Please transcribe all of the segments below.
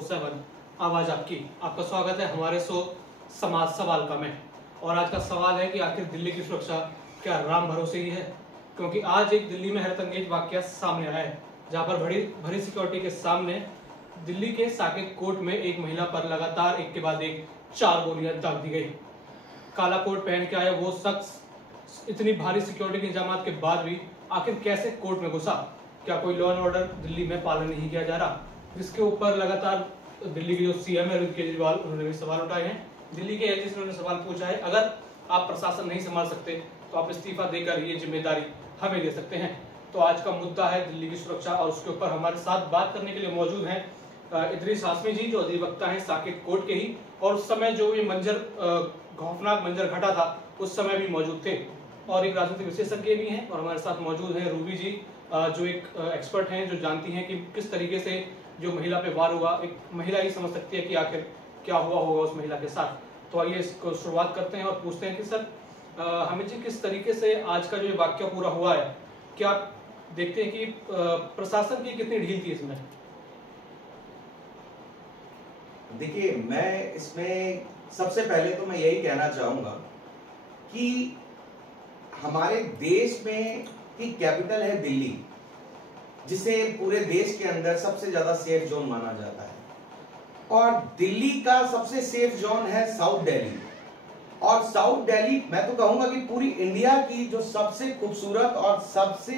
24/7 आवाज आपकी। आपका स्वागत है हमारे शो समाज सवाल का में। और आज का सवाल है कि आखिर दिल्ली की सुरक्षा क्या राम भरोसे ही है? क्योंकि आज एक दिल्ली में हैरतअंगेज वाकया सामने आया है, जहां पर भरी सिक्योरिटी के सामने दिल्ली के साकेत कोर्ट में एक महिला पर लगातार एक के बाद एक 4 गोलियां दाग दी गई। काला कोट पहन के आया वो शख्स इतनी भारी सिक्योरिटी के इंतजाम के बाद भी आखिर कैसे कोर्ट में घुसा? क्या कोई लॉ एंड ऑर्डर दिल्ली में पालन नहीं किया जा रहा? जिसके ऊपर लगातार दिल्ली के जो सीएम है अरविंद केजरीवाल, उन्होंने भी सवाल उठाए हैं। दिल्ली के एलजी से उन्होंने सवाल पूछा है, अगर आप प्रशासन नहीं संभाल सकते तो आप इस्तीफा देकर ये जिम्मेदारी हमें दे सकते हैं। तो आज का मुद्दा है दिल्ली की सुरक्षा, और उसके ऊपर हमारे साथ बात करने के लिए मौजूद हैं इदरीस हाशमी जी, जो अधिवक्ता हैं साकेत कोर्ट के ही, और उस समय जो ये खौफनाक मंजर घटा था उस समय भी मौजूद थे, और एक राजनीतिक विशेषज्ञ भी हैं। और हमारे साथ मौजूद हैं रूबी जी, जो एक एक्सपर्ट हैं, जो जानती हैं कि किस तरीके से जो महिला पे वार हुआ, एक महिला ही समझ सकती है कि आखिर क्या हुआ होगा उस महिला के साथ। तो आइए इसको शुरुआत करते हैं और पूछते हैं कि सर हमें जी किस तरीके से आज का जो वाकया पूरा हुआ है, क्या आप देखते हैं कि प्रशासन की कितनी ढील थी इसमें? देखिए, मैं इसमें सबसे पहले तो मैं यही कहना चाहूंगा कि हमारे देश में की कैपिटल है दिल्ली, जिसे पूरे देश के अंदर सबसे ज्यादा सेफ जोन माना जाता है, और दिल्ली का सबसे सेफ जोन है साउथ दिल्ली। और साउथ दिल्ली मैं तो कहूंगा कि पूरी इंडिया की जो सबसे खूबसूरत और सबसे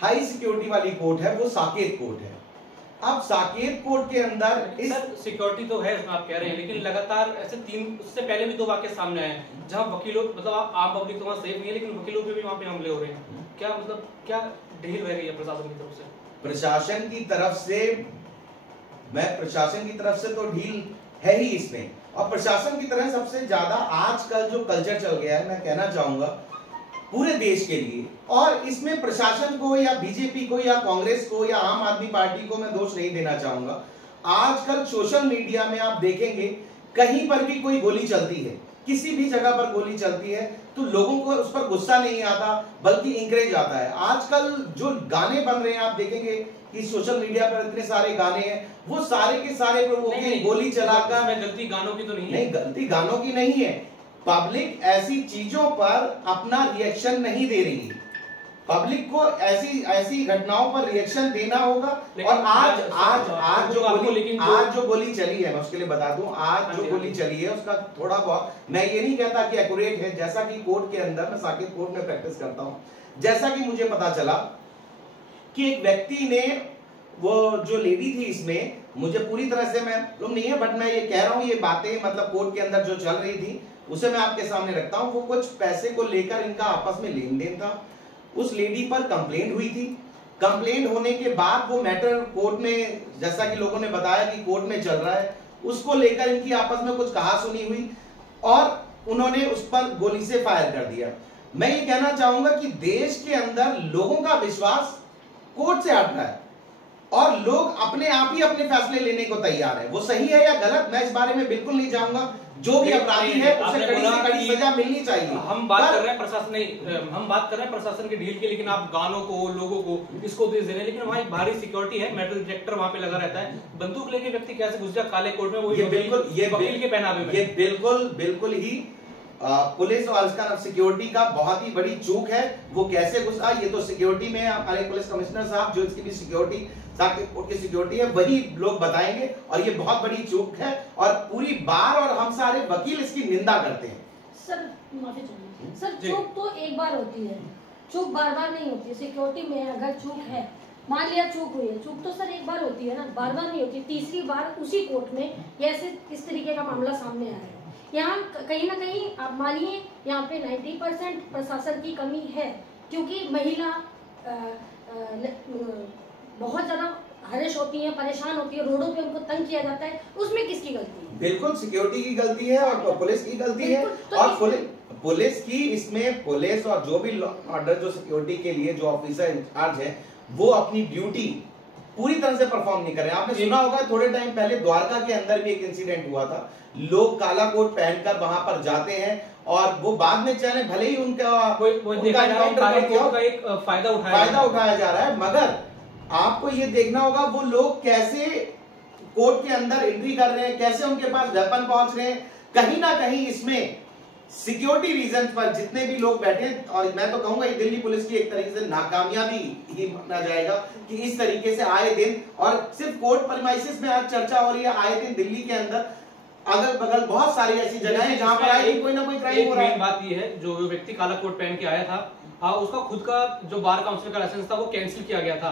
हाई सिक्योरिटी वाली कोर्ट है वो साकेत कोर्ट है। अब साकेत कोर्ट के अंदर सिक्योरिटी तो है आप कह रहे हैं, लेकिन लगातार ऐसे उससे पहले भी 2 वाकये सामने आए जहां वकीलों मतलब आम पब्लिक तो वहां सेफ नहीं है, लेकिन वकीलों पे भी वहां पे हमले हो रहे हैं। क्या ढील रह गई है प्रशासन की तरफ से? प्रशासन की तरफ से तो ढील है ही इसमें। और प्रशासन की तरह सबसे ज्यादा आजकल जो कल्चर चल गया है, मैं कहना चाहूंगा पूरे देश के लिए, और इसमें प्रशासन को या बीजेपी को या कांग्रेस को या आम आदमी पार्टी को मैं दोष नहीं देना चाहूंगा। आजकल सोशल मीडिया में आप देखेंगे कहीं पर भी कोई गोली चलती है, किसी भी जगह पर गोली चलती है, तो लोगों को उस पर गुस्सा नहीं आता बल्कि इंकरेज आता है। आजकल जो गाने बन रहे हैं आप देखेंगे कि सोशल मीडिया पर इतने सारे गाने हैं, वो सारे के सारे प्रोवोकिंग गोली चलाकर। गलती गानों की तो नहीं है? नहीं, गलती गानों की नहीं है। पब्लिक ऐसी चीजों पर अपना रिएक्शन नहीं दे रही है। पब्लिक को ऐसी घटनाओं पर रिएक्शन देना होगा। और आज जो गोली चली है, मैं उसके लिए बता दूं, आज जो गोली चली है उसका थोड़ा बहुत, मैं ये नहीं कहता कि एक्यूरेट है, जैसा कि कोर्ट के अंदर, मैं साकेत कोर्ट में प्रैक्टिस करता हूं, जैसा कि मुझे पता चला कि एक व्यक्ति ने, वो जो लेडी थी इसमें, मुझे पूरी तरह से मैं मालूम नहीं है, बट मैं ये कह रहा हूं, ये बातें मतलब कोर्ट के अंदर जो चल रही थी उसे मैं आपके सामने रखता हूं। वो कुछ पैसे को लेकर इनका आपस में लेन देन था। उस लेडी पर कंप्लेंट हुई थी। कंप्लेंट होने के बाद वो मैटर कोर्ट में, जैसा कि लोगों ने बताया कि कोर्ट में चल रहा है, उसको लेकर इनकी आपस में कुछ कहा सुनी हुई और उन्होंने उस पर गोली से फायर कर दिया। मैं ये कहना चाहूंगा कि देश के अंदर लोगों का विश्वास कोर्ट से हट रहा है और लोग अपने आप ही अपने फैसले लेने को तैयार है। वो सही है या गलत, मैं इस बारे में बिल्कुल नहीं जाऊंगा। जो भी अपराधी है उसे कड़ी से कड़ी सजा मिलनी चाहिए। हम बात कर रहे हैं प्रशासन नहीं, हम बात कर रहे हैं प्रशासन की ढील की, लेकिन आप गानों को, लोगों को इसको दे रहे हैं, लेकिन वहाँ एक भारी सिक्योरिटी है, मेटल डिटेक्टर वहाँ पे लगा रहता है। बंदूक लेके व्यक्ति कैसे घुस जाए काले कोर्ट में? वो वकील के पहनावे में। ये बिल्कुल ही पुलिस और इसका सिक्योरिटी का बहुत ही बड़ी चूक है। वो कैसे घुसा, ये तो सिक्योरिटी में हमारे पुलिस कमिश्नर साहब, जो इसकी भी सिक्योरिटी, साकेत कोर्ट की सिक्योरिटी है, वही लोग बताएंगे। और ये बहुत बड़ी चूक है और पूरी बार, और हम सारे वकील इसकी निंदा करते हैं। सर माफी चाहिए सर, चूक तो एक बार होती है, चूक बार बार नहीं होती। सिक्योरिटी में अगर चूक है, मान लिया चूक हुई है, चूक तो सर एक बार होती है ना, बार बार नहीं होती। तीसरी बार उसी कोर्ट में ऐसे इस तरीके का मामला सामने आया है। यहाँ कहीं ना कहीं आप मानिए, यहाँ पे 90% प्रशासन की कमी है, क्योंकि महिला बहुत ज्यादा हरेश होती है, परेशान होती है, रोडों पे उनको तंग किया जाता है। उसमें किसकी गलती है? बिल्कुल सिक्योरिटी की गलती है और पुलिस की गलती है। और पुलिस की इसमें, पुलिस और जो भी लॉ ऑर्डर, जो सिक्योरिटी के लिए जो ऑफिसर इंचार्ज है, वो अपनी ड्यूटी पूरी तरह से परफॉर्म नहीं कर रहे हैं। आपने सुना होगा थोड़े टाइम पहले द्वारका के अंदर भी एक इंसिडेंट हुआ था। लोग काला कोट पहनकर वहां पर जाते हैं और वो बाद में चले, भले ही उनका एक फायदा उठाया जा रहा है, मगर आपको ये देखना होगा वो लोग कैसे कोर्ट के अंदर एंट्री कर रहे हैं, कैसे उनके पास वेपन पहुंच रहे हैं, कहीं ना कहीं इसमें सिक्योरिटी रीजन पर जितने भी लोग बैठे हैं, और मैं तो कहूंगा ये दिल्ली पुलिस की एक तरीके से नाकामयाबी ही माना जाएगा कि इस तरीके से आए दिन, और सिर्फ कोर्ट प्रीमाइसेस में आज चर्चा हो रही है, आए दिन दिल्ली के अंदर अगल बगल बहुत सारी ऐसी जगह है जहां पर आए कोई ना कोई क्राइम हो रहा है। मेन बात ये है, जो व्यक्ति काला कोट पहन के आया था, उसका खुद का जो बार काउंसिल का लाइसेंस था वो कैंसिल किया गया था,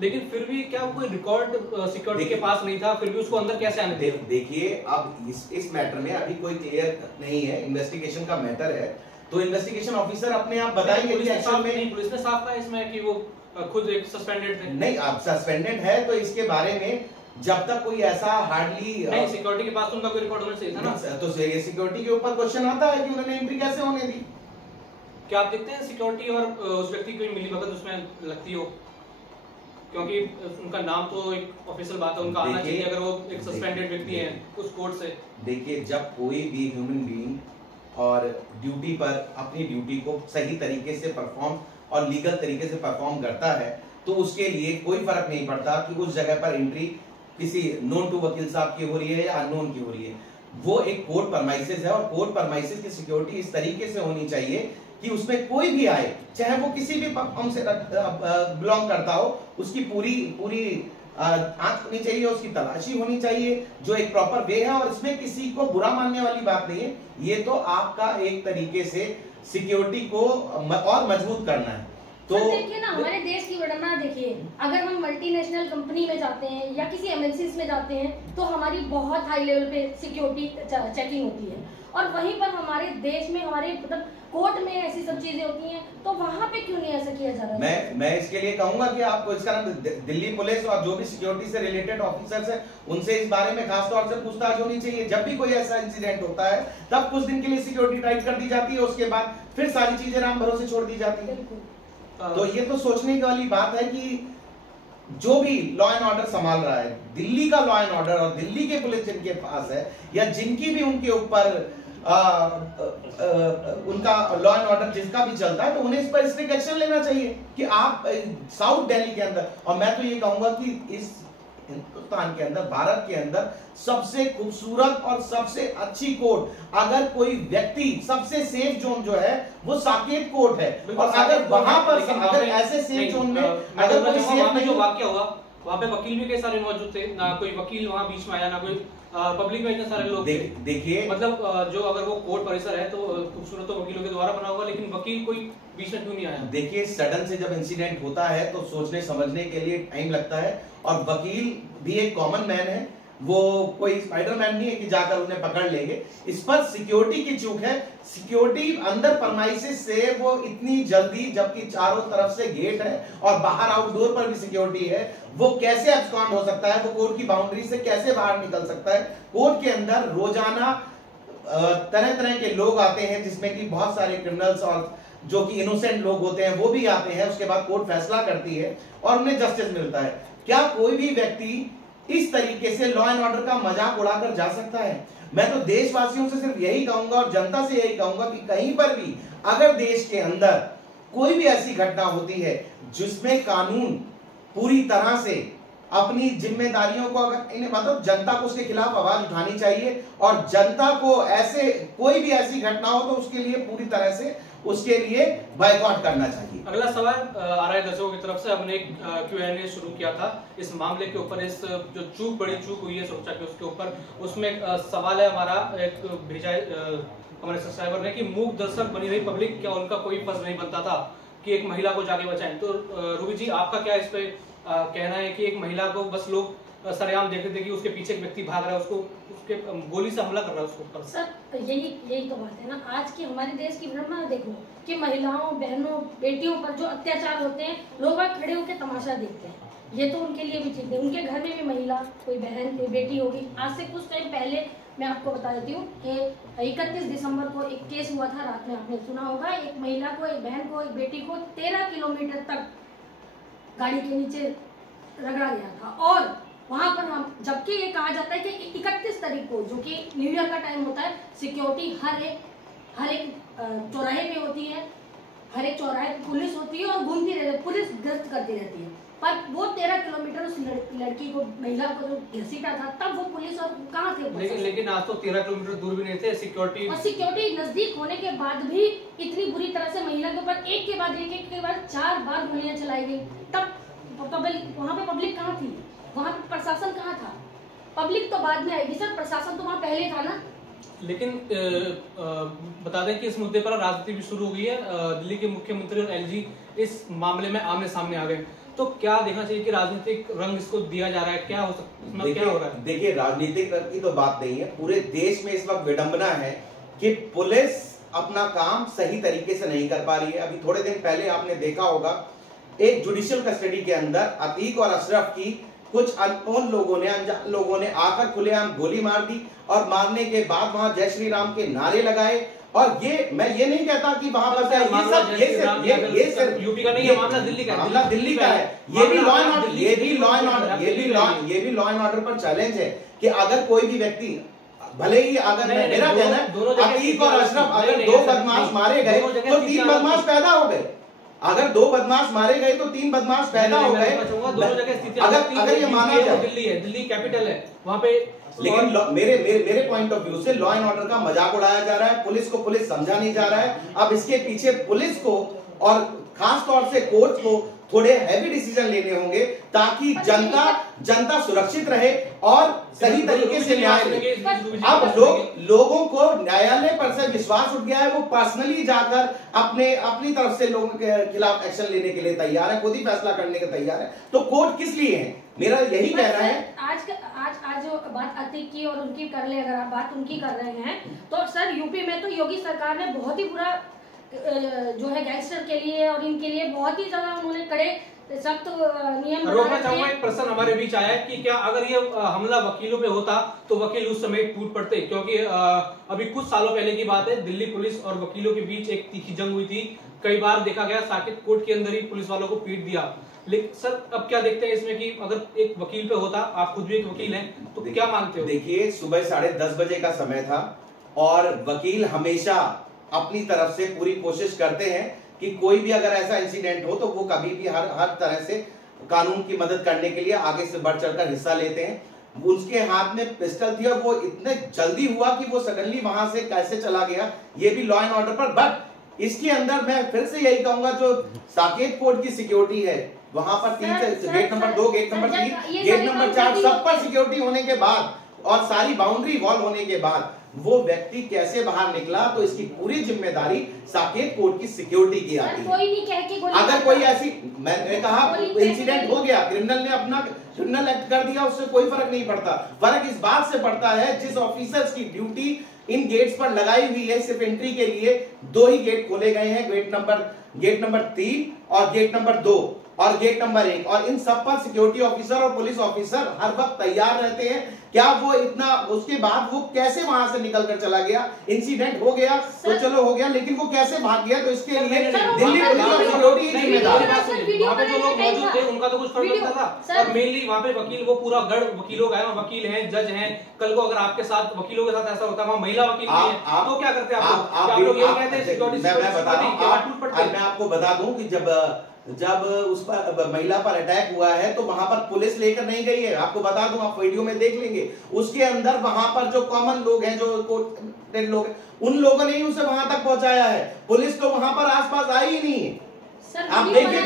लेकिन फिर भी क्या कोई रिकॉर्ड सिक्योरिटी के पास नहीं था, फिर भी उसको अंदर कैसे आने दिया? देखिए अब इस मैटर में अभी कोई क्लियर नहीं है, इन्वेस्टिगेशन का मैटर है, तो इन्वेस्टिगेशन ऑफिसर अपने आप बताएंगे कि एक्चुअल में पुलिस ने साफ कहा इसमें कि वो खुद एक सस्पेंडेड थे। नहीं, आप सस्पेंडेड है तो इसके बारे में जब तक कोई ऐसा हार्डली नहीं, सिक्योरिटी के पास उनका कोई रिकॉर्ड होना चाहिए था ना, तो ये सिक्योरिटी के ऊपर क्वेश्चन आता है कि उन्होंने एंट्री कैसे होने दी। क्या आप देखते हैं सिक्योरिटी और उस व्यक्ति की मिली भगत उसमें लगती हो? क्योंकि उनका नाम तो एक ऑफिशियल बात है, उनका आना चाहिए अगर वो एक सस्पेंडेड व्यक्ति है उस कोर्ट से। देखिए, जब कोई भी ह्यूमन बीइंग और ड्यूटी पर अपनी ड्यूटी को सही तरीके से परफॉर्म और लीगल तरीके से परफॉर्म करता है, तो उसके लिए कोई फर्क नहीं पड़ता कि उस जगह पर एंट्री किसी नोन टू वकील साहब की हो रही है या अननोन की हो रही है। वो एक कोर्ट परमाइसेस है, और कोर्ट परमाइसेस की सिक्योरिटी इस तरीके से होनी चाहिए कि उसमें कोई भी आए, चाहे वो किसी भी प्लेटफॉर्म से बिलोंग करता हो, उसकी पूरी आंख होनी चाहिए, उसकी तलाशी होनी चाहिए, जो एक प्रॉपर वे है, और इसमें किसी को बुरा मानने वाली बात नहीं है। ये तो आपका एक तरीके से सिक्योरिटी को और मजबूत करना है। तो देखिए ना, हमारे देश की विडंबना देखिए, अगर हम मल्टीनेशनल कंपनी में जाते हैं या किसी एमएनसीज में जाते हैं तो हमारी बहुत हाई लेवल पे सिक्योरिटी चेकिंग होती है, और वहीं पर हमारे देश में हमारे मतलब कोर्ट में ऐसी सब चीजें होती हैं, तो वहां पे क्यों नहीं ऐसा किया जा रहा है? मैं इसके लिए कहूंगा कि आपको इसका नाम दिल्ली पुलिस और जो भी सिक्योरिटी से रिलेटेड ऑफिसर्स हैं उनसे इस बारे में खास तौर से पूछताछ होनी चाहिए। जब भी कोई ऐसा इंसिडेंट होता है तब कुछ दिन के लिए सिक्योरिटी टाइट कर दी जाती है, उसके बाद फिर सारी चीजें राम भरोसे छोड़ दी जाती है। तो ये तो सोचने वाली बात है कि जो भी लॉ एंड ऑर्डर संभाल रहा है, दिल्ली का लॉ एंड ऑर्डर और दिल्ली के पुलिस जिनके पास है, या जिनकी भी उनके ऊपर उनका लॉ एंड ऑर्डर जिसका भी चलता है, तो उन्हें इस पर स्ट्रिक्ट एक्शन लेना चाहिए कि आप साउथ दिल्ली के अंदर, और मैं तो ये कहूंगा कि इस हिंदुस्तान के अंदर, भारत के अंदर सबसे खूबसूरत और सबसे अच्छी कोर्ट, अगर कोई व्यक्ति, सबसे सेफ जोन जो है वो साकेत कोर्ट है, और अगर वहां पर अगर ऐसे सेफ जोन में अगर कोई सेफ नहीं, जो वाकया हुआ वहां पे वकील भी कई सारे मौजूद थे, ना कोई वकील वहां बीच में आया, ना कोई पब्लिक में इतने सारे लोग देखिए मतलब जो अगर वो कोर्ट परिसर है तो खूबसूरत तो वकीलों के द्वारा बना होगा, लेकिन वकील कोई बीच में क्यों नहीं आया? देखिए, सडन से जब इंसिडेंट होता है तो सोचने समझने के लिए टाइम लगता है, और वकील भी एक कॉमन मैन है, वो कोई स्पाइडरमैन नहीं है कि जाकर उन्हें पकड़ लेंगे। इस पर सिक्योरिटी की चूक है। सिक्योरिटी अंदर परमाइसेस से वो इतनी जल्दी, जबकि चारों तरफ से गेट है और बाहर आउटडोर पर भी सिक्योरिटी है, वो कैसे एब्सकॉन्ड हो सकता है? वो कोर्ट की बाउंड्री से कैसे बाहर निकल सकता है? कोर्ट के अंदर रोजाना तरह तरह के लोग आते हैं, जिसमें कि बहुत सारे क्रिमिनल्स और जो कि इनोसेंट लोग होते हैं वो भी आते हैं। उसके बाद कोर्ट फैसला करती है और उन्हें जस्टिस मिलता है। क्या कोई भी व्यक्ति इस तरीके से लॉ एंड ऑर्डर का मजाक उड़ाकर जा सकता है? मैं तो देशवासियों से सिर्फ यही कहूंगा और जनता से यही कहूंगा कि कहीं पर भी अगर देश के अंदर कोई भी ऐसी घटना होती है जिसमें कानून पूरी तरह से अपनी जिम्मेदारियों को, अगर इन्हें मतलब जनता को उसके खिलाफ आवाज उठानी चाहिए, और जनता को ऐसे कोई भी ऐसी घटना हो तो उसके लिए पूरी तरह से उसके लिए बायकॉट करना चाहिए। अगला सवाल आ रहा है दर्शकों की तरफ से। हमने एक Q&A शुरू किया था इस मामले के ऊपर, इस जो बड़ी चूक हुई है सुरक्षा के उसके ऊपर। उसमें सवाल है हमारा, एक भेजा है हमारे सब्सक्राइबर ने कि मूक दर्शक बनी रही पब्लिक, क्या उनका कोई फर्ज नहीं बनता था कि एक महिला को जाके बचाएं? तो रूबी जी, आपका क्या इस पे कहना है कि एक महिला को बस लोग सरेआम देखते थे कि उसके पीछे एक व्यक्ति भाग रहा है, उसको उसके गोली से हमला कर रहा है उसके ऊपर? सर यही तो बात है ना, आज की हमारे देश की विडंबना देखो कि महिलाओं, बहनों, बेटियों पर जो अत्याचार होते हैं, लोग खड़े होकर तमाशा देखते हैं। ये तो उनके लिए भी ठीक है, उनके घर में भी महिला, कोई बहन, कोई बेटी होगी। आज से कुछ टाइम पहले मैं आपको बता देती हूँ कि 31 दिसंबर को एक केस हुआ था, रात में आपने सुना होगा। एक महिला को, एक बहन को, एक बेटी को 13 किलोमीटर तक गाड़ी के नीचे रगड़ा गया था। और वहां पर हम, जबकि ये कहा जाता है कि 31 तारीख को, जो कि न्यू ईयर का टाइम होता है, सिक्योरिटी हर एक चौराहे पे होती है, हर एक चौराहे पे पुलिस होती है और घूमती रहती है, पुलिस गश्त करती रहती है। पर वो 13 किलोमीटर उस लड़की को, महिला को जो घसीटा था, तब वो पुलिस और कहाँ थे? लेकिन आज तो 13 किलोमीटर दूर भी नहीं थे, सिक्योरिटी और सिक्योरिटी नजदीक होने के बाद भी इतनी बुरी तरह से महिला के ऊपर एक के बाद 4 बार गोलियां चलाई गई। तब वहाँ पे पब्लिक कहाँ थी? वहाँ पे प्रशासन कहाँ था? पब्लिक तो बाद में आएगी सर, प्रशासन तो वहाँ पहले था ना। लेकिन बता दें कि इस मुद्दे पर राजनीति भी शुरू हो गई है। दिल्ली के मुख्यमंत्री और एलजी इस मामले में आमने सामने आ गए। तो क्या देखना चाहिए कि राजनीतिक रंग इसको दिया जा रहा है? क्या हो सकता है, क्या हो रहा है? देखिए, राजनीतिक रंग की तो बात नहीं है। पूरे देश में इस वक्त विडंबना है कि पुलिस अपना काम सही तरीके से नहीं कर पा रही है। अभी थोड़े दिन पहले आपने देखा होगा, एक जुडिशियल कस्टडी के अंदर अतीक और अशरफ की कुछ अननोन लोगों ने आकर खुलेआम गोली मार दी और मारने के बाद वहां जय श्री राम के नारे लगाए। और मैं ये नहीं कहता कि वहां पर ये सिर्फ यूपी का नहीं है मामला, दिल्ली का, मामला दिल्ली का है। ये भी लॉ एंड ऑर्डर पर चैलेंज है कि अगर कोई भी व्यक्ति, भले ही अगर मेरा कहना है अतीक और अशरफ अगर 2 बदमाश मारे गए तो 3 बदमाश पैदा हो गए। अगर 2 बदमाश मारे गए तो 3 बदमाश पैदा हो गए। दोनों जगह स्थिति अगर ये माना जाए, दिल्ली है, दिल्ली कैपिटल है, वहाँ पे। लेकिन मेरे पॉइंट ऑफ व्यू से लॉ एंड ऑर्डर का मजाक उड़ाया जा रहा है। पुलिस को पुलिस समझा नहीं जा रहा है। अब इसके पीछे पुलिस को और खास तौर से कोर्ट को थोड़े हैवी डिसीजन लेने होंगे ताकि जनता सुरक्षित रहे और सही तरीके से न्याय मिले। अब लोगों को न्यायालय पर से विश्वास उठ गया है। वो पर्सनली जाकर अपनी तरफ से लोगों के खिलाफ एक्शन लेने के लिए तैयार है, खुद ही फैसला करने के तैयार है। तो कोर्ट किस लिए है? मेरा यही कहना है। आज जो बात अतीक की और उनकी कर ले, अगर आप बात उनकी कर रहे हैं तो सर यूपी में तो योगी सरकार ने बहुत ही बुरा जो है गैंगस्टर के लिए और इनके लिए बहुत ही ज्यादा उन्होंने कड़े सख्त नियम रोकना चाहूंगा। एक प्रश्न हमारे बीच आया है कि क्या अगर ये हमला वकीलों पे होता तो वकील उस समय टूट पड़ते? क्योंकि अभी कुछ सालों पहले की बात है, दिल्ली पुलिस और वकीलों के बीच एक तीखी जंग हुई थी। कई बार देखा गया साकेत कोर्ट के अंदर ही पुलिस वालों को पीट दिया। लेकिन सर अब क्या देखते हैं इसमें कि अगर एक वकील पे होता, आप खुद भी एक वकील हैं, तो क्या मानते हो? देखिए, सुबह 10:30 बजे का समय था और वकील हमेशा अपनी तरफ से पूरी कोशिश करते हैं कि कोई भी अगर ऐसा इंसिडेंट हो तो वो कभी भी हर तरह से कानून की मदद करने के लिए आगे से बढ़ चढ़कर हिस्सा लेते हैं। उसके हाथ में पिस्टल थी और वो इतने जल्दी हुआ कि वो सडनली वहां से कैसे चला गया, ये भी लॉ एंड ऑर्डर पर। बट इसके अंदर मैं फिर से यही कहूंगा, जो साकेत कोर्ट की सिक्योरिटी है वहां पर gate number 2, gate number 3, gate number 4 सब पर सिक्योरिटी होने के बाद और सारी बाउंड्री वॉल होने के बाद वो व्यक्ति कैसे बाहर निकला, तो इसकी पूरी जिम्मेदारी साकेत कोर्ट की सिक्योरिटी की आती है। अगर कोई ऐसी, मैंने कहा इंसिडेंट हो गया, क्रिमिनल ने अपना क्रिमिनल एक्ट कर दिया, उससे कोई फर्क नहीं पड़ता। फर्क इस बात से पड़ता है जिस ऑफिसर्स की ड्यूटी इन गेट्स पर लगाई हुई है, सिर्फ एंट्री के लिए 2 ही गेट खोले गए हैं, गेट नंबर 3 और गेट नंबर 2 और गेट नंबर 1, और इन सब पर सिक्योरिटी ऑफिसर और पुलिस ऑफिसर हर वक्त तैयार रहते हैं। क्या वो इतना, उसके बाद वो कैसे वहां से निकल कर चला गया? इंसिडेंट हो गया तो चलो हो गया, लेकिन वो कैसे भाग गया? तो इसके लिए दिल्ली पुलिस और सिक्योरिटी जिम्मेदार है। वहाँ पे जो लोग मौजूद थे उनका तो कुछ फर्क नहीं पड़ता, और मेनली वहाँ पे वकील, वो पूरा गढ़ वकीलों का है, वकील हैं, जज हैं। कल को अगर आपके साथ वकीलों के साथ ऐसा होता है, वहाँ महिला वकील नहीं है, तो क्या करते हैं आप लोग? यही कहते हैं सिक्योरिटी। मैं आपको बता दूं कि जब उस पर महिला पर अटैक हुआ है तो वहां पर पुलिस लेकर नहीं गई है। आपको बता दूं, आप वीडियो में देख लेंगे, उसके अंदर वहां पर जो कॉमन लोग हैं, जो कोर्टेड लोग हैं, उन लोगों ने ही उसे वहां तक पहुंचाया है। पुलिस तो वहां पर आसपास आई ही नहीं है। आप देखिए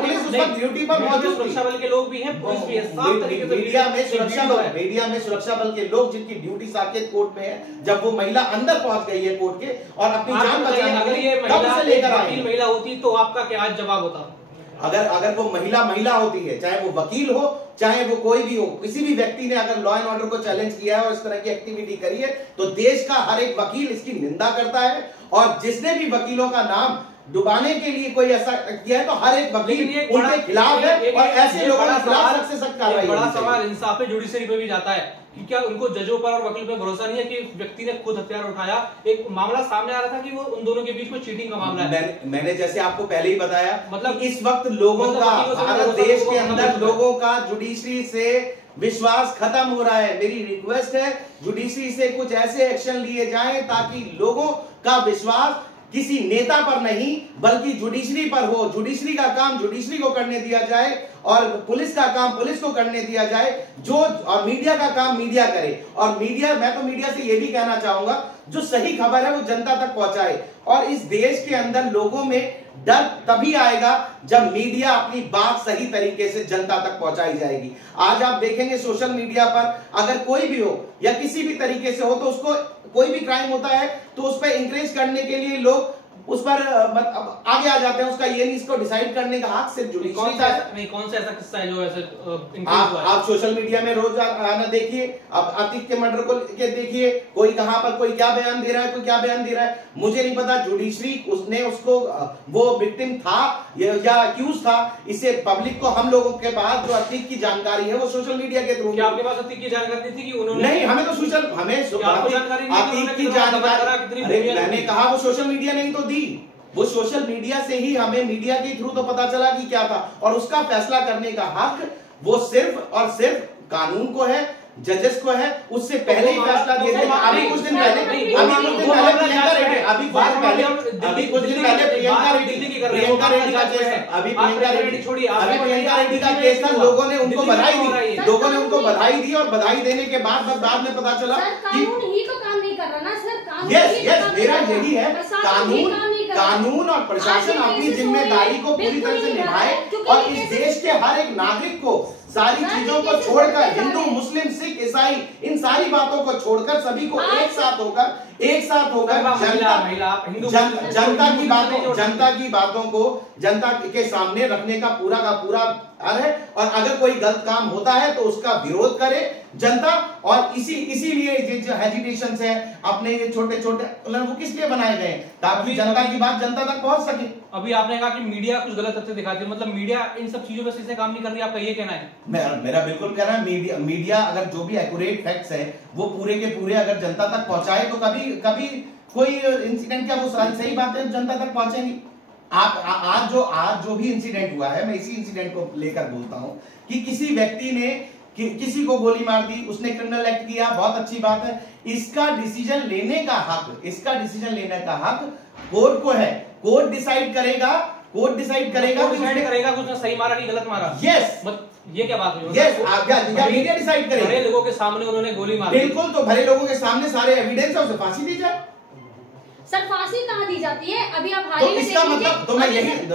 पुलिस उस वक्त ड्यूटी पर मौजूद थी। सुरक्षा बल के लोग भी हैं, पुलिस भी है, साफ तरीके से मीडिया में सुरक्षा बल के लोग जिनकी ड्यूटी साकेत कोर्ट में है, जब वो महिला अंदर पहुंच गई है कोर्ट के और अपनी जान बचाने, अगर ये महिला होती तो आपका क्या आज जवाब होता? अगर वो महिला होती है, चाहे वो वकील हो, चाहे वो कोई भी हो, किसी भी व्यक्ति ने अगर लॉ एंड ऑर्डर को चैलेंज किया है और इस तरह की एक्टिविटी करी है, तो देश का हर एक वकील इसकी निंदा करता है। और जिसने भी वकीलों का नाम डुबाने के लिए कोई ऐसा किया है, तो हर एक वकील उनके खिलाफ है और ऐसे लोगों के खिलाफ सख्त से सख्त कार्रवाई। बड़ा सवाल इंसाफ जुडिशरी पे भी जाता है कि क्या उनको जजों पर और वकील पे भरोसा नहीं है कि व्यक्ति ने खुद हथियार उठाया? एक मामला सामने आ रहा था कि वो उन दोनों के बीच में चीटिंग का मामला है। मैंने जैसे आपको पहले ही बताया, मतलब इस वक्त लोगों का, भारत देश के अंदर लोगों का जुडिशरी से विश्वास खत्म हो रहा है। मेरी रिक्वेस्ट है जुडिशरी से कुछ ऐसे एक्शन लिए जाएं ताकि लोगों का विश्वास किसी नेता पर नहीं बल्कि जुडिशरी पर हो। जुडिशरी का काम जुडिशरी को करने दिया जाए और पुलिस का काम पुलिस को करने दिया जाए, और मीडिया का काम मीडिया करे। और मीडिया, मैं तो मीडिया से यह भी कहना चाहूंगा, जो सही खबर है वो जनता तक पहुंचाए। और इस देश के अंदर लोगों में डर तभी आएगा जब मीडिया अपनी बात सही तरीके से जनता तक पहुंचाई जाएगी। आज आप देखेंगे सोशल मीडिया पर अगर कोई भी हो या किसी भी तरीके से हो, तो उसको कोई भी क्राइम होता है तो उस पर इंकरेज करने के लिए लोग उस पर आगे आ जाते हैं। उसका ये नहीं, इसको डिसाइड करने का हक सिर्फ जुडिशरी का है। कौन सा ऐसा किस्सा है जो ऐसे आप सोशल मीडिया में रोज आना देखिए, अब अतीक के मर्डर को लेके देखिए, कोई कहां पर कोई क्या बयान दे रहा है, कोई क्या बयान दे रहा है, मुझे नहीं पता। जुडिशरी उसने उसको वो विक्टिम था या अक्यूज था, इससे पब्लिक को, हम लोगों के पास जो अतीक की जानकारी है वो सोशल मीडिया के थ्रू। क्या आपके पास अतीक की जानकारी थी कि उन्होंने? नहीं, हमें तो सोशल, हमें अतीक की जानकारी, मैंने कहा वो सोशल मीडिया नहीं तो दी, वो सोशल मीडिया से ही हमें मीडिया के थ्रू तो पता चला कि क्या था। और उसका फैसला करने का हक वो सिर्फ और सिर्फ कानून को है, जजेस को है। उससे पहले ही फैसला दे देगा। अभी कुछ दिन पहले प्रियंका रेड्डी का केस था, लोगों ने उनको बधाई दी, लोगों ने उनको बधाई दी, और बधाई देने के बाद में पता चला कि कानून ही तो काम नहीं कर रहा ना सर। यस, मेरा यही है, कानून और प्रशासन अपनी जिम्मेदारी को पूरी तरह से निभाए, और इस देश के हर एक नागरिक को सारी चीजों को छोड़कर, हिंदू मुस्लिम सिख ईसाई, इन सारी बातों को छोड़कर सभी को एक साथ होकर जनता की बातों को जनता के सामने रखने का पूरा है। और अगर कोई गलत काम होता है तो उसका विरोध करे जनता। और इसीलिए जो हेजिटेशंस है अपने ये छोटे वो किस लिए बनाए गए, ताकि जनता की बात जनता तक पहुंच सके। अभी आपने कहा कि मीडिया कुछ गलत तथ्य दिखाती है, मतलब मीडिया इन सब चीजों पे सही से काम नहीं कर रही, आपका ये कहना है? मेरा बिल्कुल कहना है, मीडिया अगर जो भी एक्यूरेट फैक्ट्स है वो पूरे के पूरे अगर जनता तक पहुंचाए तो कभी कोई इंसिडेंट, क्या वो सही बातें जनता तक पहुंचेंगी। आज जो भी इंसिडेंट हुआ है, मैं इसी इंसिडेंट को लेकर बोलता हूं कि किसी व्यक्ति ने किसी को गोली मार दी, उसने क्रिमिनल एक्ट किया, बहुत अच्छी बात है। इसका डिसीजन लेने का हक कोर्ट को है। कोर्ट डिसाइड करेगा कुछ सही मारा कि गलत मारा। यस, ये क्या बात हुई? यस, मीडिया डिसाइड करेगा। भरे लोगों के सामने उन्होंने गोली मारी, बिल्कुल, तो भरे लोगों के सामने सारे एविडेंस है, उसे फांसी दी जाए। सर फांसी कहाँ दी जाती है? अभी आप तो इसका मतलब, तो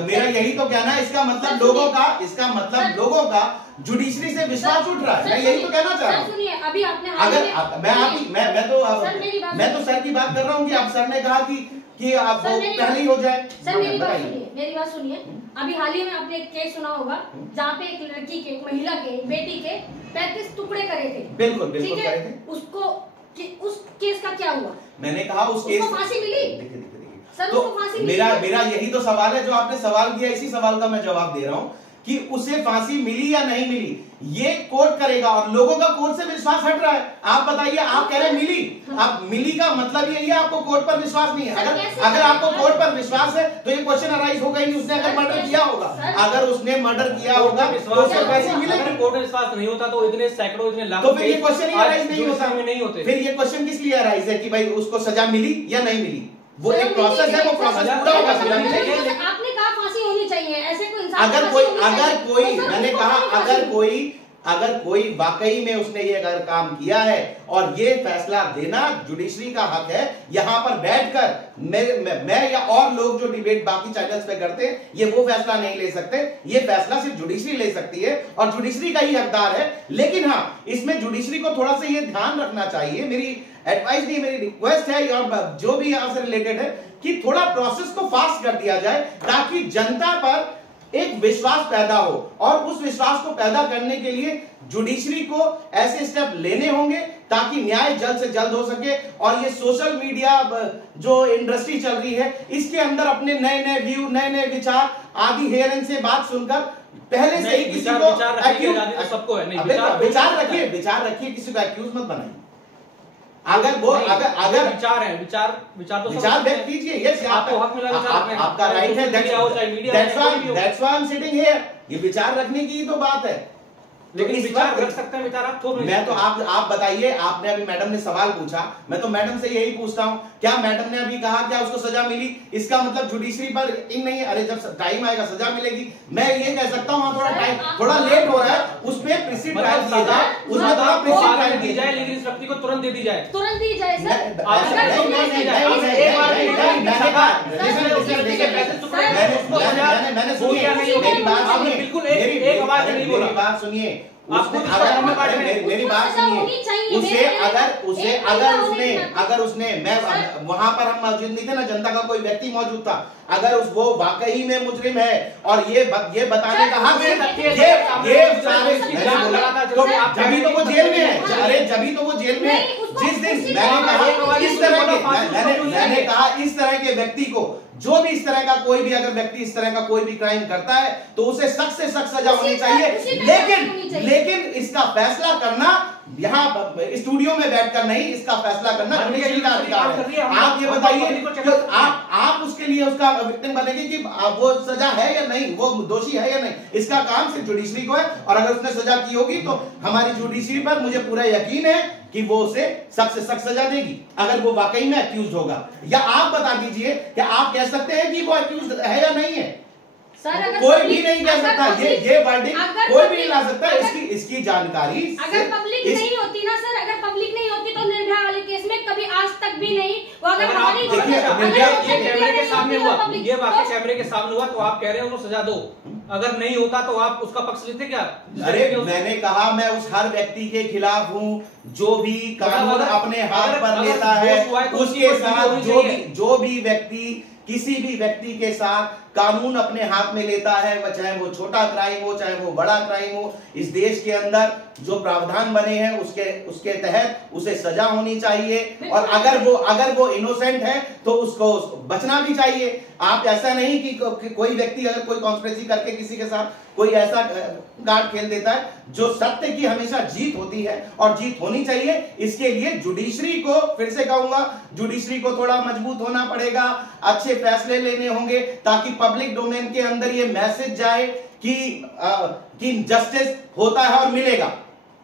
मेरा यही तो कहना है, इसका मतलब लोगों का जुडिशरी से विश्वास उठ रहा है। मैं यही तो कहना चाह रहा हूँ। सुनिए, अभी आपने मैं तो सर की बात कर रहा हूँ कि आप सर ने कहा कि आप पहले ही हो जाए। सर मेरी बात सुनिए। अभी हाल ही में आपने एक केस सुना होगा जहाँ पे एक लड़की के, एक महिला के, बेटी के 35 टुकड़े करे थे। बिल्कुल करे थे। उस केस का क्या हुआ? मैंने कहा उस केस को फांसी मिली। देखिए सर, तो उसको फांसी मेरा यही तो सवाल है जो आपने सवाल किया, इसी सवाल का मैं जवाब दे रहा हूँ कि उसे फांसी मिली या नहीं मिली, ये कोर्ट करेगा। और लोगों का कोर्ट से विश्वास हट रहा है। आप बताइए, आप कह रहे हैं मिली, अब मिली का मतलब यही है आपको कोर्ट पर विश्वास नहीं है। अगर आपको कोर्ट पर विश्वास है तो ये क्वेश्चन अराइज होगा ही नहीं। उसने अगर मर्डर किया होगा, तो उसे पैसे मिलेंगे। कोर्ट में विश्वास नहीं होता तो इतने सैकड़ों, इतने लाखों, तो फिर ये क्वेश्चन ही अराइज नहीं होता। फिर ये क्वेश्चन किस लिए अराइज है कि भाई उसको सजा मिली या नहीं मिली? वो एक प्रोसेस है, वो प्रोसेस पूरा होगा, सजा मिलेगी। आपने कहा फांसी होनी चाहिए, ऐसे कोई इंसान अगर कोई मैंने कहा अगर कोई वाकई में उसने ये अगर काम किया है और ये फैसला देना जुडिशरी का हक है। यहां पर बैठकर मैं या और लोग जो डिबेट बाकी चैनल्स पे करते हैं, ये वो फैसला नहीं ले सकते। ये फैसला सिर्फ जुडिशरी ले सकती है और जुडिशरी का ही हकदार है। लेकिन हाँ, इसमें जुडिशरी को थोड़ा सा ये ध्यान रखना चाहिए, मेरी एडवाइस नहीं, मेरी रिक्वेस्ट है और जो भी यहां से रिलेटेड है, कि थोड़ा प्रोसेस को फास्ट कर दिया जाए ताकि जनता पर एक विश्वास पैदा हो। और उस विश्वास को पैदा करने के लिए जुडिशरी को ऐसे स्टेप लेने होंगे ताकि न्याय जल्द से जल्द हो सके। और ये सोशल मीडिया जो इंडस्ट्री चल रही है, इसके अंदर अपने नए व्यू, नए विचार आदि हेयरिंग से बात सुनकर पहले से ही किसी को सबको है, विचार रखिए, किसी को एक्यूज मत बनाइए। अगर विचार व्यक्त कीजिए, यस, आपको हक मिला, आपका राइट है। That's why I am sitting here. ये विचार रखने की तो बात है। लेकिन विचार रख सकते हैं, विचार आप थोप नहीं। मैं तो आप बताइए, आपने अभी मैडम ने सवाल पूछा, मैं तो मैडम से यही पूछता हूं, क्या मैडम ने अभी कहा क्या उसको सजा मिली? इसका मतलब जुडिशरी पर इन नहीं है। अरे जब टाइम आएगा सजा मिलेगी। मैं ये कह सकता हूं थोड़ा टाइम थोड़ा लेट हो रहा है, उसमें प्रिसिड ट्रायल दिया जाए, उसमें थोड़ा प्रिसिड ट्रायल दी जाए, लेकिन इस व्यक्ति को तुरंत दे दी जाए, तुरंत दी जाए सर। मैंने सुनिए मेरी बात सुनिए, बिल्कुल एक आवाज नहीं बोला। मेरी बात सुनिए, आपको मेरी बात सुनिए, उसे अगर उसने मैं वहां पर हम मौजूद नहीं थे ना, जनता का कोई व्यक्ति मौजूद था, अगर वो वाकई में मुजरिम है और ये बताने का हक है, ये सारे तो जभी तो वो जेल में है। अरे जभी तो वो जेल में है। जिस दिन मैंने कहा इस तरह के व्यक्ति को, जो भी इस तरह का कोई भी अगर व्यक्ति इस तरह का कोई भी क्राइम करता है तो उसे सख्त से सख्त सजा होनी चाहिए। लेकिन इसका फैसला करना यहाँ स्टूडियो में बैठकर नहीं, इसका फैसला करना जुडिशरी का अधिकार है। आप ये बताइए, आप उसके लिए उसका विक्टिम बनेंगे कि वो सजा है या नहीं, वो दोषी है या नहीं, इसका काम सिर्फ जुडिशरी को है। और अगर उसने सजा की होगी तो हमारी जुडिशरी पर मुझे पूरा यकीन है कि वो उसे सख्त से सख्त सजा देगी, अगर वो वाकई में अक्यूज होगा। या आप बता दीजिए कि आप कह सकते हैं कि वो अक्यूज है या नहीं है? कोई भी नहीं कह सकता, ये वर्डिंग कोई भी नहीं ला सकता। इसकी जानकारी अगर पब्लिक नहीं होती ना सर, अगर पब्लिक नहीं होती तो निर्भया वाले केस में कभी आज तक भी नहीं वो, अगर हमारी कैमरे के सामने हुआ, ये वाकई कैमरे के सामने हुआ तो आप कह रहे हैं उसको सजा दो, अगर नहीं होता तो आप उसका पक्ष लेते क्या? अरे मैंने कहा मैं उस हर व्यक्ति के खिलाफ हूँ जो भी कानून अपने हाथ पर लेता है, उसके साथ जो भी व्यक्ति किसी भी व्यक्ति के साथ कानून अपने हाथ में लेता है, वह चाहे वो छोटा क्राइम हो चाहे वो बड़ा क्राइम हो, इस देश के अंदर जो प्रावधान बने हैं उसके तहत उसे सजा होनी चाहिए। और अगर वो इनोसेंट है तो उसको बचना भी चाहिए। आप ऐसा नहीं कि कोई व्यक्ति अगर कोई कॉन्स्पिरेसी करके किसी के साथ कोई ऐसा कार्ड खेल देता है, जो सत्य की हमेशा जीत होती है और जीत होनी चाहिए। इसके लिए जुडिशरी को, फिर से कहूंगा, जुडिशरी को थोड़ा मजबूत होना पड़ेगा, अच्छे फैसले लेने होंगे ताकि पब्लिक डोमेन के अंदर ये मैसेज जाए कि जस्टिस होता है और मिलेगा,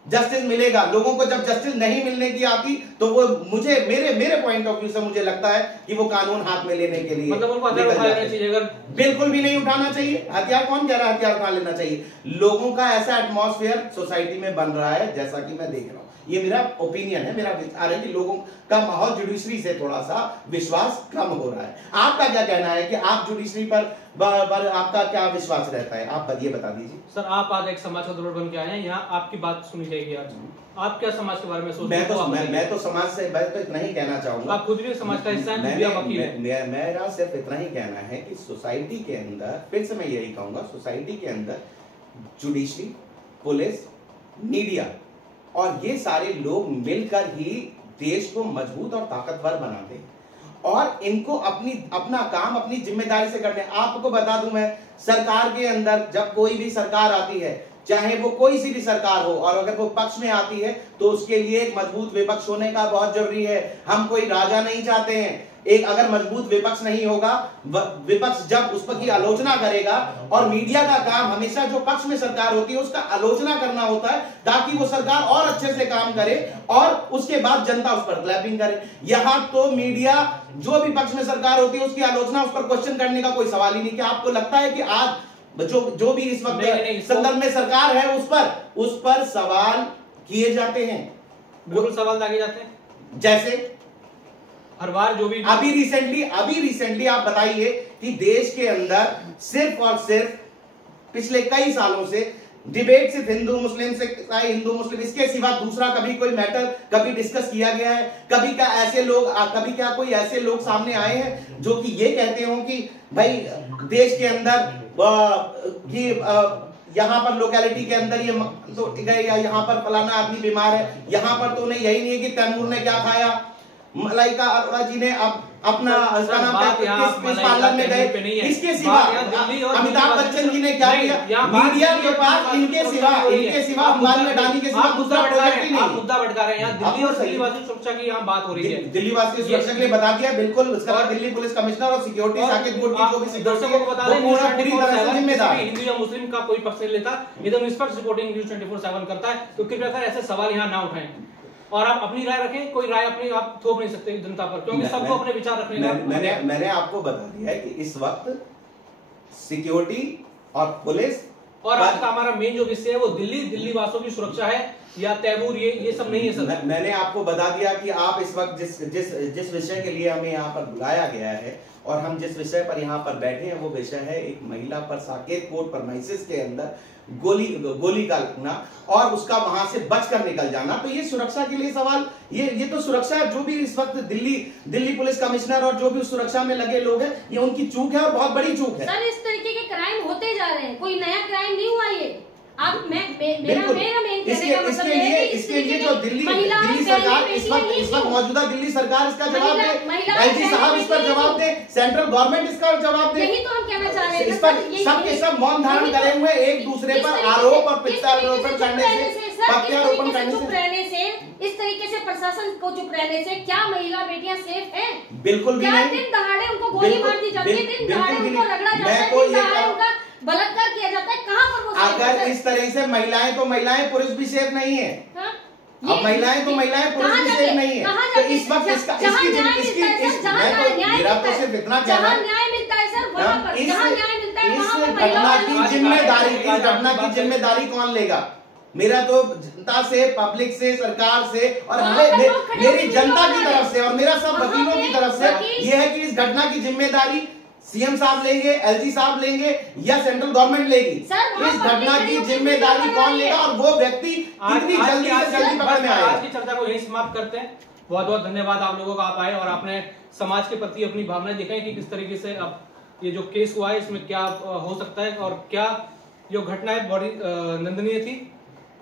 जस्टिस मिलेगा। लोगों को जब जस्टिस नहीं मिलने की आती तो वो मेरे पॉइंट ऑफ व्यू से मुझे लगता है कि वो कानून हाथ में लेने के लिए मतलब उनको हथियार उठा लेना चाहिए। अगर बिल्कुल भी नहीं उठाना चाहिए हथियार, कौन कह रहा है हथियार उठा लेना चाहिए? लोगों का ऐसा एटमॉस्फेयर सोसाइटी में बन रहा है, जैसा कि मैं देख रहा हूं, ये मेरा ओपिनियन है, मेरा विचार है कि लोगों का माहौल जुडिशरी से थोड़ा सा विश्वास कम हो रहा है। आपका क्या कहना है कि आप जुडिशरी पर आपका क्या विश्वास रहता है? आप ये बता दीजिए। सर आप आज एक समाज का दौर बन के आए हैं, यहाँ आपकी बात सुनी जाएगी। आज आप क्या समाज के बारे में सोचते हैं? मैं तो समाज से मैं तो इतना ही कहना चाहूंगा, आप खुद भी समाज का हिस्सा हैं। मेरा सिर्फ इतना ही कहना है कि सोसाइटी के अंदर, फिर से मैं यही कहूंगा, सोसाइटी के अंदर जुडिशरी, पुलिस, मीडिया और ये सारे लोग मिलकर ही देश को मजबूत और ताकतवर बनाते हैं और इनको अपना काम अपनी जिम्मेदारी से करते हैं। आपको बता दूं, मैं सरकार के अंदर जब कोई भी सरकार आती है, चाहे वो कोई सी भी सरकार हो, और अगर वो पक्ष में आती है तो उसके लिए एक मजबूत विपक्ष होने का बहुत जरूरी है। हम कोई राजा नहीं चाहते हैं। एक अगर मजबूत विपक्ष नहीं होगा, विपक्ष जब उस पर की आलोचना करेगा, और मीडिया का काम हमेशा जो पक्ष में सरकार होती है उसका आलोचना करना होता है ताकि वो सरकार और अच्छे से काम करे और उसके बाद जनता उस पर क्लैपिंग करे। यहां तो मीडिया जो भी पक्ष में सरकार होती है उसकी आलोचना, उस पर क्वेश्चन करने का कोई सवाल ही नहीं। क्या आपको लगता है कि आज जो भी इस वक्त संदर्भ में सरकार है उस पर सवाल किए जाते हैं? बिल्कुल सवाल दागे जाते हैं। जैसे हर बार जो भी अभी रिसेंटली आप बताइए कि देश के अंदर सिर्फ और सिर्फ पिछले कई सालों से डिबेट सिर्फ हिंदू मुस्लिम से, हिंदू मुस्लिम, इसके सिवा दूसरा कभी कोई मैटर कभी डिस्कस किया गया है? कभी क्या कोई ऐसे लोग सामने आए हैं जो कि ये कहते हो कि भाई देश के अंदर यहाँ पर लोकेलिटी के अंदर ये तो गए, या यहाँ पर फलाना आदमी बीमार है, यहाँ पर तो नहीं, यही नहीं है कि तैमूर ने क्या खाया, मलाइका अरोड़ा जी ने अब अपना पार्लर में गए, इसके सिवा अमिताभ बच्चन जी ने क्या किया? मीडिया के पास इनके सिवा माल डाली के सिवा मुद्दा भटका रहे हैं। यहाँ दिल्ली और दिल्ली वासी सुरक्षा की यहाँ बात हो रही है। दिल्ली वासी सुरक्षा के लिए बता दिया बिल्कुल। उसका दिल्ली पुलिस कमिश्नर और सिक्योरिटी साकेत गोडके को भी दर्शकों को बता दें, पूरी तरह से जिम्मेदार है। हिंदू या मुस्लिम का कोई पक्ष नहीं लेता, एकदम निष्पक्ष रिपोर्टिंग न्यूज़ 24/7 करता है। तो कृपया कर ऐसे सवाल यहाँ ना उठाएं और आप अपनी राय रखें। कोई राय अपनी आप थोप नहीं सकते जनता पर, क्योंकि सबको अपने विचार रखने का। मैंने आपको बता दिया है कि इस वक्त सिक्योरिटी और पुलिस और आज का हमारा मेन जो विषय है वो दिल्ली वासियों की सुरक्षा है या तैमूर, ये सब नहीं है सर। मैंने आपको बता दिया कि आप इस वक्त जिस विषय के लिए हमें यहाँ पर बुलाया गया है और हम जिस विषय पर यहाँ पर बैठे हैं वो विषय है एक महिला पर साकेत कोर्ट परमाइसिस के अंदर गोली का लगना और उसका वहां से बचकर निकल जाना। तो ये सुरक्षा के लिए सवाल, ये तो सुरक्षा जो भी इस वक्त दिल्ली पुलिस कमिश्नर और जो भी सुरक्षा में लगे लोग हैं, ये उनकी चूक है और बहुत बड़ी चूक है। सर इस तरीके के क्राइम होते जा रहे हैं, कोई नया क्राइम नहीं हुआ ये। आप मेरा मेन इसके लिए जो दिल्ली सरकार इस वक्त मौजूदा दिल्ली सरकार इसका जवाब दे, एलजी साहब इस पर जवाब दे, सेंट्रल गवर्नमेंट इसका जवाब दे। यही तो हम कहना चाह रहे हैं। इस पर सब के सब मौन धारण करे हुए एक दूसरे पर आरोप और प्रत्यारोपण करने से इस तरीके से प्रशासन को चुप रहने से क्या महिला बेटियां सेफ हैं? बिल्कुल भी नहीं। दिन दहाड़े उनको गोली मार दी जाती है, दिन दहाड़े उनको रगड़ा जाता है, दिन दहाड़े उनका बलात्कार किया जाता है। कहाँ पर वो अगर इस तरह से महिलाएं तो महिलाएं, पुरुष भी सेफ नहीं है। अब महिलाएं तो महिलाएं, पुरुष भी सेफ नहीं है। तो इस वक्त मेरा तो सिर्फ इतना कहना है, न्याय मिलता है सर वहाँ पर, जहाँ न्याय मिलता है वहाँ पर इस घटना की जिम्मेदारी कौन लेगा? मेरा तो जनता से, पब्लिक से, सरकार से और मेरी जनता की तरफ से और मेरा सब वकीलों की तरफ से ये है कि इस घटना की जिम्मेदारी सीएम साहब लेंगे, एलजी साहब लेंगे या सेंट्रल गवर्नमेंट लेगी। इस घटना की जिम्मेदारी कौन लेगा और वो व्यक्ति कितनी जल्दी से जल्दी पकड़ में आएगा। आज की चर्चा को यही समाप्त करते हैं। बहुत बहुत धन्यवाद आप लोगों का, आप आए और आपने समाज के प्रति अपनी भावनाएं दिखाई कि किस तरीके से अब ये जो केस हुआ है इसमें क्या हो सकता है और क्या जो घटना है बड़ी निंदनीय थी।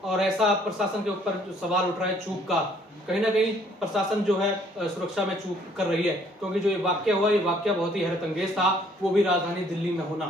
और ऐसा प्रशासन के ऊपर जो सवाल उठ रहा है चूक का, कहीं ना कहीं प्रशासन जो है सुरक्षा में चूक कर रही है, क्योंकि जो ये वाकया हुआ ये वाकया बहुत ही हैरतअंगेज था, वो भी राजधानी दिल्ली में होना।